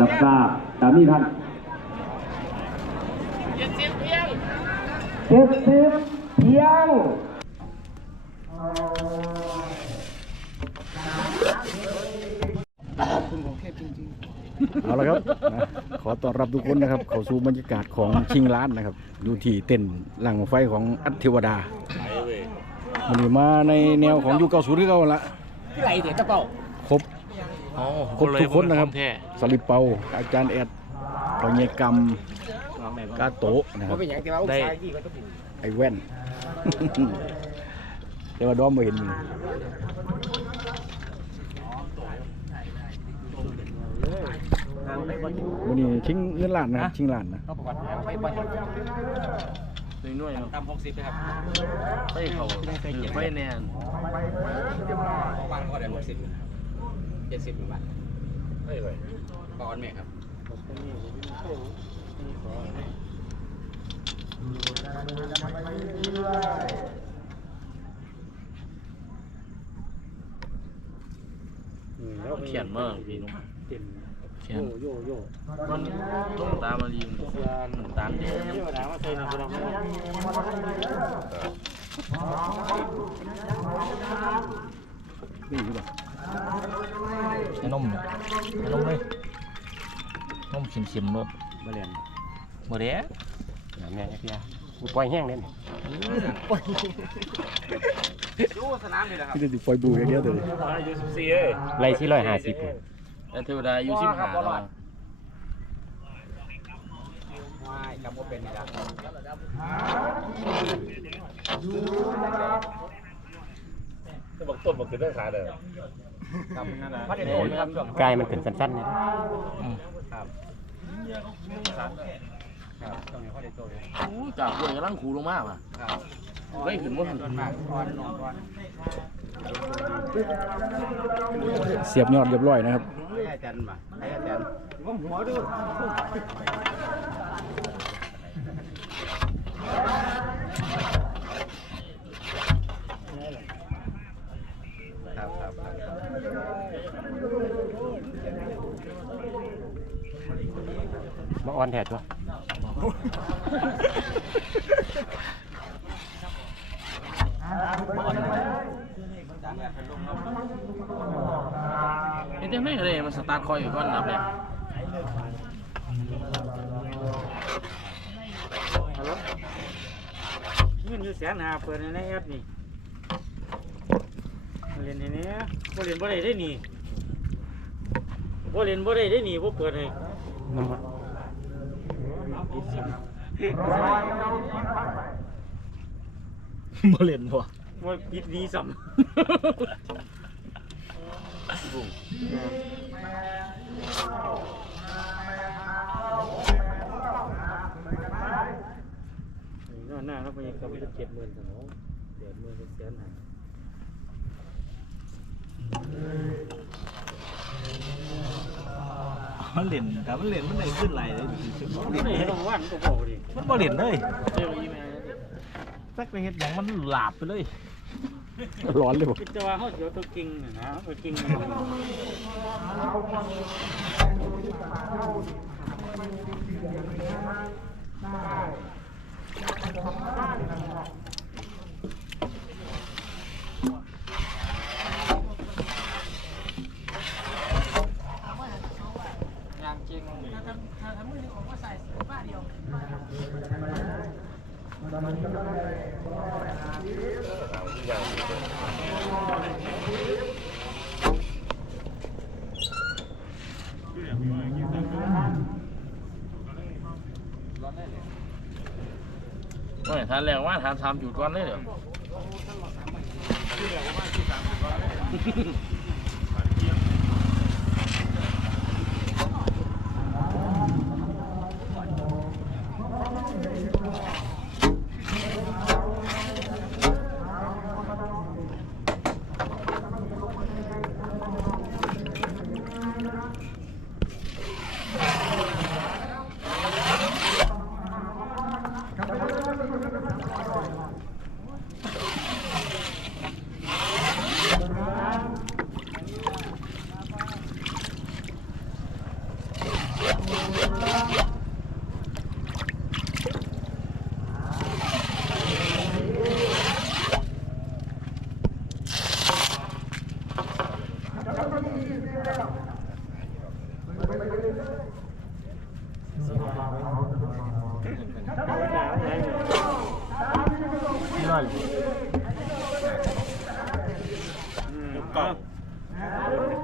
รับทราบตามนี้ท่านเจ็ดสิบเพียงเจ็ดสิบเพียงเอาละครับนะขอต้อนรับทุกคนนะครับ เข้าสู่บรรยากาศของชิงร้านนะครับ อยู่ที่เต้นหลังไฟของอัจเทวดามันนี้มาในแนวของยุคเก้าศูนย์ที่เขาละที่ไหลเด็กกระเป๋าครบ อ๋อครบทุกคนนะครับแท้สลิปเปา อาจารย์แอดปอยกรรมกาโตะนะครับได้ไอ้แว่นเดี๋ยวมาดอมมาเห็นมึงวันนี้ชิงเงินล้านนะครับชิงล้านนะหน่วยหน่วยตามหกสิบครับไปเขาไปแนนบ้านก็ได้หกสิบเจ็ดสิบหนึ่งบาทไปไปปอนแม่ครับเขียนมากพี่นุ่มเขียนมันต้องตามมาลีมตามเดียวนี่อยู่ป่ะ ไอ้นมเนี่ยไอ้นมเลยนมเข็มๆรสมาเรียนบ่เด้แม่พี่ยากูปล่อยแห้งเล่นดูสนามเลยนะครับที่จะติดไฟบูอย่างเดียวเลยอายุสิบสี่เอ้ยไรที่ร้อยห้าสิบแล้วเทวดาอายุสิบห้าแล้วไม่จำว่าเป็นนี่ละจะบอกต้นบอกคือได้ขาเด้ อพัดเดนครับกายมันขึ้นสั้นๆนี่ครับครับตรงนี้พัดเดนโตเลยโอ้จากคนกำลังขูลงมากอะครับได้ขึ้นว่าส่วนมากอ่อนนอนก่อนเสียบยอดเรียบร้อยนะครับให้อาจารย์มาให้อาจารย์ว่าหัวดูครับครับ มาออนแทดวะเห็นจังได๋เลยมันสตาร์ทคอยอยู่ก่อนนับเนี่ยเงินอยู่แสนหาเปิดในแอปนี่เรียนในนี้บ่เรียนบ่ได้ได้นี่บ่เรียนบ่ได้ได้นี่บ่เปิดให้น้ำมันบ่ เล่นบ่บ่ปิดดีซ้ำนี่หน้าเราไปยังกับจะเจ็ดหมื่นถึงเนาะเจ็ดมื่นเป็นแสนหา มันเล่นแต่มันเล่นมันได้ขึ้นไหลเลยไม่ได้ให้ต้องว่านก็บอกดิมันบ่เล่นเลยเจ้าอีแม่สักไปเฮ็ดหยังมันหลาบไปเลยร้อนเลยบ่คิดจะว่าเขาเดี๋ยวตัวกิ่งน่ะนะตัวกิ่งนี่โอ้ยทานแล้วว่าทาน3จุดก่อนเลยเด้อ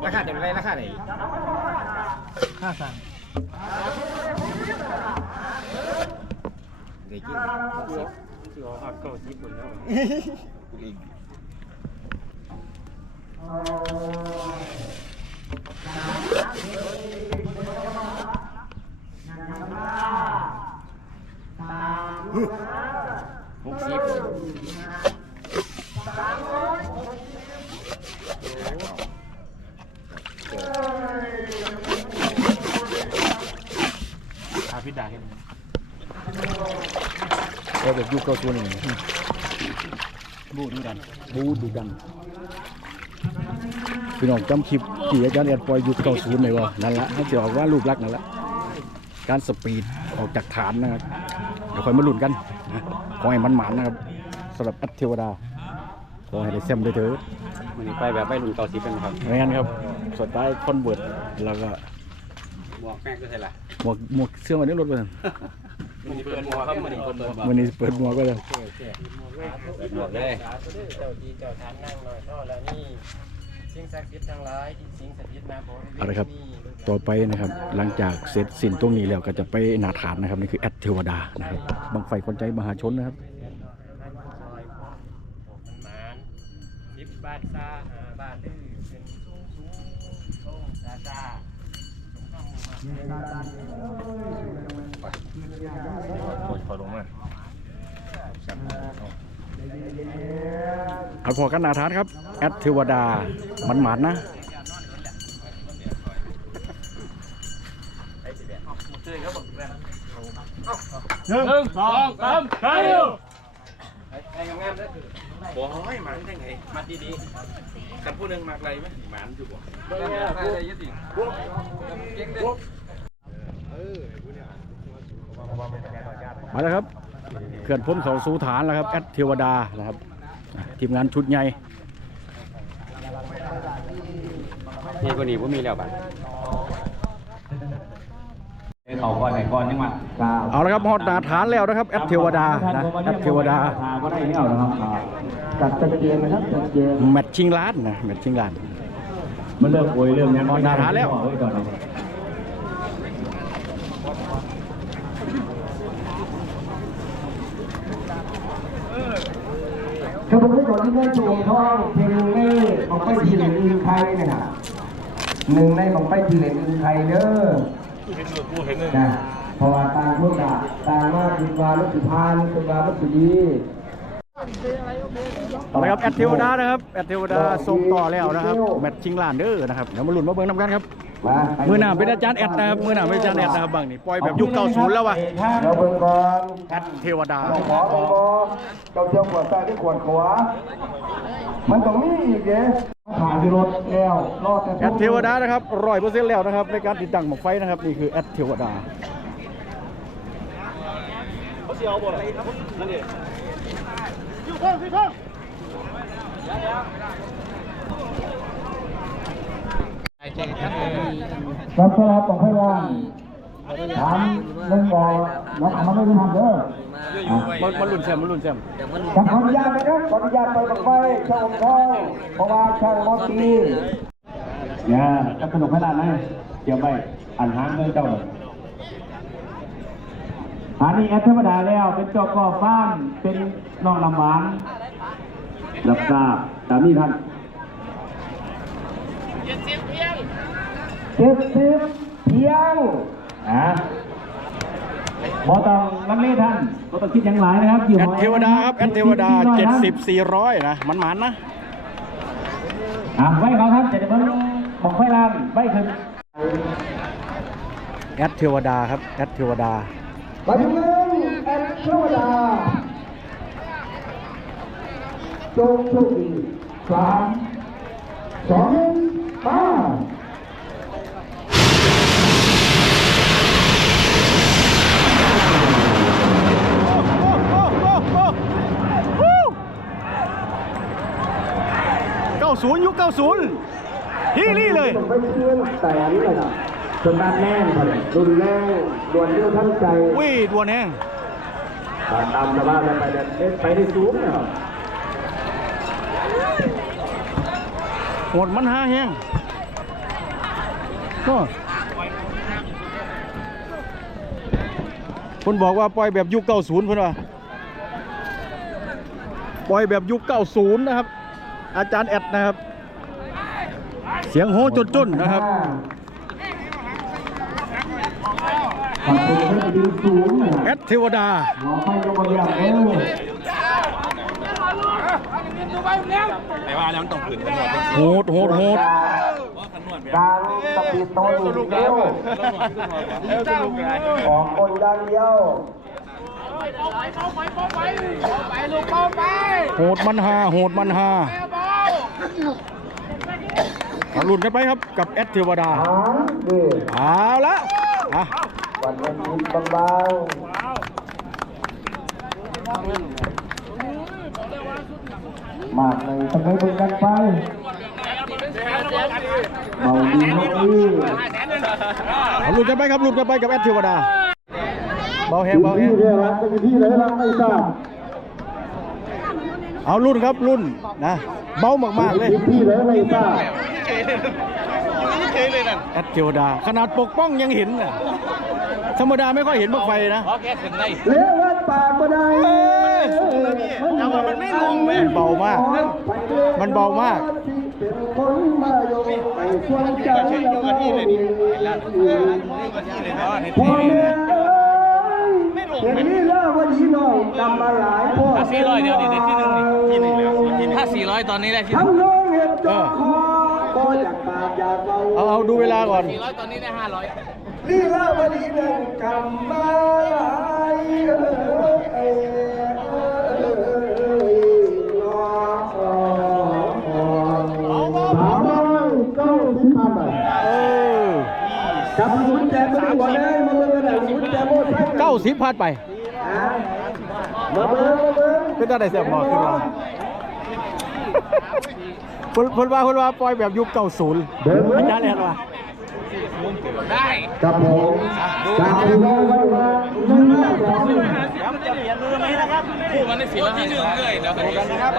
ราคาเดี๋ยวอะไรราคาไหนห้าสั่งเด็กกินสิเอาหักเก้าสิบคนแล้วเอง หกสิบอาพิดาเห็นก็แบบยุคเก้าศูนย์นี่บูดเหมือนกันบูดูดันพี่น้องจำคลิปที่อาจารย์แอดปล่อยยุคเก้าศูนย์ไหมวะนั่นละให้จะออกว่ารูปลักษณ์นั่นละการสปีดออกจากฐานนะครับ ดี๋ยวค่อยมาลุ้นกันนะขอให้มันหมานนะครับสำหรับแอดเทวดาขอให้ได้แซมด้วยเถอะมันนี้ไปแบบไปรุ่นเก่าสิบเป็นครับไม่งั้นครับสไตล์คอนเวิร์ตแล้วก็หมวกแม็กก็ใช่ละหมวกหมวกเสื้อมันนี่รถไปมันนี้เปิดหมวกครับมันนี้เปิดหมวกวันนี้เปิดหมวกก็เลยเปิดหมวกเลยเจ้าดีเจ้าทานนั่งหน่อยก็แล้วนี่สิ่งศักดิ์สิทธิ์ทั้งหลายที่สิ่งศักดิ์สิทธิ์มาบริเวณเอาละครับนี้ ต่อไปนะครับ หลังจากเสร็จสิ้นตรงนี้แล้วก็จะไปหนาฐานนะครับนี่คือแอดเทวดานะครับบังไฟคนใจมหาชนนะครับมันซอยพอมันหมานสิบบาทซาห้าบาทดื้อเป็นสูงสูงโต้งซาซาสมต้องมาพอลงมาเอาพอกันหนาฐานครับ แอดเทวดามันหมานนะ หนึ่งสองสามไปไอ้งามๆเลยบ่ให้หมันได้ไงมัดดีๆกันผู้หนึงมากไรไหมหมันอยู่บ่เบิ่งเนี่ยไปเลยยึดดิเก่งเด้อมาแล้วครับเขื่อนพ้นเขาสู่ฐานแล้วครับแอดเทวดานะครับอะทีมงานชุดใหญ่นี่กว่านี้ผมมีแล้วบัด เขาก่อนไหนก่อนยังมาเอาละครับฮอดหนาฐานแล้วนะครับแอดเทวดานะแอดเทวดาก็ได้แล้วนะครับจัดชัดเจนนะครับชัดเจนแมตช์ชิงล้านนะแมตช์ชิงล้านมันเริ่มโวยเริ่มยังก่อนหน้าฐานแล้วเฮ้ยก่อนนะคือผมไม่ก่อนที่ได้โชว์ท้องเพลงเล่ของไปทีเหลนอินไทยนะครับหนึ่งในของไปทีเหลนอินไทยเด้อ นะเพราะว่าต่างคนต่างต่างมาคิดว่ามันสุพานคิดว่ามันสุดีเอาละครับแอดเทวดานะครับแอดเทวดาส่งต่อแล้วนะครับแมตช์ชิงล้านเด้อนะครับเดี๋ยวมาลุ้นมาเบิ่งน้ำกันครับมา มือหน้าเป็นอาจารย์แอดนะครับมือหน้าเป็นอาจารย์แอดนะครับบางนี่ปล่อยแบบยุคเก้าศูนย์แล้ววะเราเบิ่งก่อนแอดเทวดาเราขอเบิ่งก่อนเจ้าเจ้าขวดซ้ายที่ขวดขวามันต้องมีอีกเด้ผ่านที่รถแล้วรอดแต่แอดเทวดานะครับร้อยเปอร์เซ็นต์แล้วนะครับในการติดตั้งหมอกไฟนะครับนี่คือแอดเทวดารับสลับของพยานถามเรื่องบ่อน้องเอามาไม่ได้ทำเด้อมันมันลุ้นแซมมันลุ้นแซมขออนุญาตนะครับขออนุญาตไปบังไฟช่างทองเพราะว่าช่างมอตีเนี่ยจะสนุกขนาดไหนเดี๋ยวไปอ่านหางเงินเจ้าหน่อยอันนี้แอดธรรมดาแล้ว เป็นจอกอฟ้านเป็นน้องลำหวานรับทราบตามนี้ท่านเจ็ดสิบเพียงเจ็ดสิบเพียงอะบอต้องลังเลท่านบอต้องคิดอย่างไรนะครับ อยู่แอดเทวดาครับแอดเทวดาเจ็ดสิบสี่ร้อยนะมันหมันนะอะไว้เขาครับจะได้เพิ่งบอกไฟลานไว้ขึ้นแอดเทวดาครับแอดเทวดามาถึงหนึ่งแอดเทวดาจงโชคดีสามสองหนึ่งมา เก้าศูนย์ยุคเก้าศูนย์ฮีรี่เลยต้องไปเชื่อนแสนเลยนะจนด้านแน่นพอดีรุนแรงดวนเร็วทั้งใจอุ้ยดวนแห้งตามตามสบายไปเดินไปได้สูงนะครับโหดมันหาแห้งก็คนบอกว่าปล่อยแบบยุค 90เพิ่นว่าปล่อยแบบยุค 90 นะครับ อาจารย์แอดนะครับ เสียงโหจนจนๆนะครับขอบคุณที่ดีสูงนะครับแอดเทวดาหมอไฟยกบริยางเออแต่ว่าแล้วมันต้องขืนกันหมดโหดโหดโหดการสปีดโตนเร็วออกคนยางเดียวโหดมันหาโหดมันหา เอาลุ้นกันไปครับกับแอดเทวดาหางดีเอาละอะวันนี้บางๆมากเลยต้องให้ดูกันไปเบาดีเบาดีเอาลุ้นกันไปครับลุ้นกันไปกับแอดเทวดาเบาแห้งเบาแห้ที่งเรียรักเป็นที่ไหนรักไม่ทราบ เอารุ่นครับรุ่นนะเบามากๆเลยที่ไหนไม่ทราบแอดเทวดา ขนาดปกป้องยังเห็นน่ะธรรมดาไม่ค่อยเห็นบักไฟนะเลี้ยวัดปากก็ได้แต่ว่ามันไม่ลงเว้ยมันเบามาก มันเบามากเป็นคนมาโยงไปสวนใจอยู่กับที่เลย นี่พ่อแม่เอ้ยเห็นนี่แล้ววันนี้น้องกำมาหลายพ่อสี่ร้อยเดียวนี่ได้ที่หนึ่งนี่ที่หนึ่งแล้วถ้าสี่ร้อยตอนนี้ได้ที่หนึ่งทำน้องเห็ดจอคอพ่ออยากปากอยากเบาเอาเอาดูเวลาก่อนสี่ร้อยตอนนี้ได้ห้าร้อยนี่แล้ววันนี้น้องกำมาหลายเอ้ยเอ้ยเอ้ยน้องสามร้อยเก้าสิบพันบาทเออจับหุ่นแจกมาดูเลยมาเบิ่งกันหน่อยหุ่นแจกโม่ใช่เก้าสิบพันไป มาเบิ่งมาเบิ่งเป็นตาได้เสียบหมอขึ้นมาเพิ่นเพิ่นว่าเพิ่นว่าปล่อยแบบยุคเก้าศูนย์เบิ่งอาจารย์แอดว่ากับผมจับดูไว้ว่านึ่งสองคู่มันได้สี่ร้อยห้าสิบเลยเดี๋ยวกันนะครับ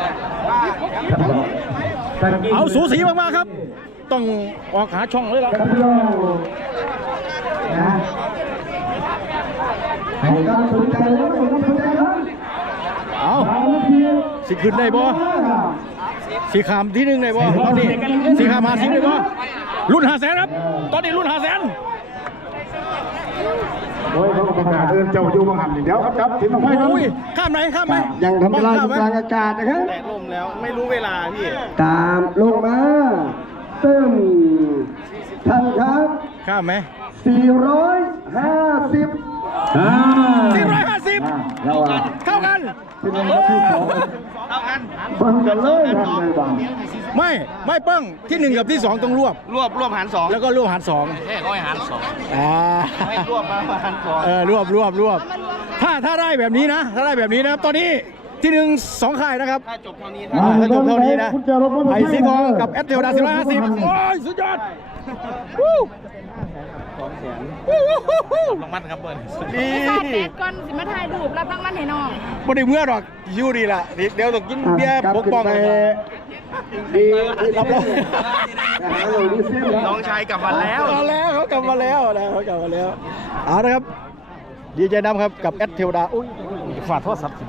เอาสูสีมากๆครับ ต้องออกหาช่องเลยล่ะกับโลนะให้ การสนใจแล้วไม่สนใจแล้วเอาเอาเพียงสิขึ้นได้บ่สีขามที่หนึ่งได้บ่ตอนนี้สีขามหาสิบได้บ่รุ่นหาแสนครับ ตอนนี้รุ่นหาแสนโอ้ยเขาประกาศเดินเจ้าอยู่บางหันเดี๋ยวครับครับถึงมาไฟครับอุ้ยข้ามไหนข้ามไหมยังทำเวลาอยู่ข้มไหมกลางอากาศนะครับแตะลมแล้วไม่รู้เวลาพี่ตามลงมาตึ้งท่านครับ ข้ามไหม450อ่า450เราอะเข้ากันเป็นยังไงที่สองมันกันเลยท่านเลยบ้างไม่ไม่เปิ้งที่หนึ่งกับที่สองต้องรวบ รวบรวบหารสองแล้วก็รวบหารสองแค่ก็ให้หารสองอ่าไม่รวบมาหารสองเออรวบรวบรวบถ้าถ้าได้แบบนี้นะถ้าได้แบบนี้นะครับตอนนี้ที่หนึ่งสองค่ายนะครับถ้าจบเท่านี้อ่าถ้าจบเท่านี้นะไอ้สีทองกับแอดเทวดาสิบห้าสิบโอ้ยสุดยอด วู้วู้วู้วู้วู้ลงมันครับเบิร์นดีชาติแดดก่อนสิมาถ่ายรูปรับรางวัลให้น้องบ่ได้เมื่อหรอกอยู่ดีล่ะเดี๋ยวต้องกินเบียร์ปกป้องไปกันดีรับรองหาเราดิเส้นแล้วน้องชายกลับมาแล้วมาแล้วเขากลับมาแล้วนะเขากลับมาแล้วเอาละครับดีใจนำครับกับแอดเทวดาอุ้ยฝาดโทษศัพท์สิ